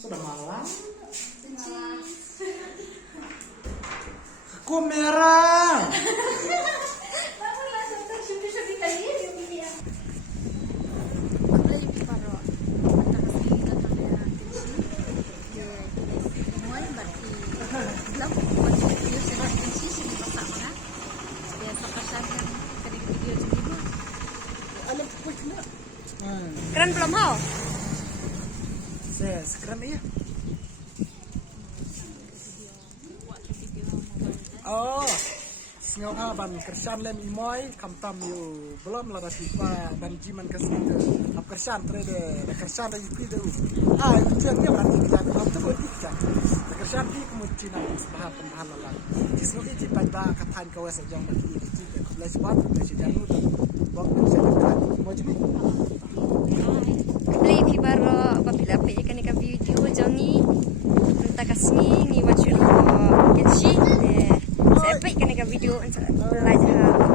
Sudah malam. Aku merah. Keren belum hal? Sekarang ya. Oh, sengaja ban kersan lem imoy kamtam yu belum lara tipa ban jiman kesini ap kersan trade kersan dari itu itu yang dia berarti kita waktu bertiga kersan di kemudian bahan pembahan lalang jisnuki tipa ba katan kawas jang bagi itu kebelas bat presiden itu waktu saya kan mau jadi Play pibaro apabila ikan ikan video jangi minta kasih ni wajib lo kenshi saya ikan ikan video untuk belajar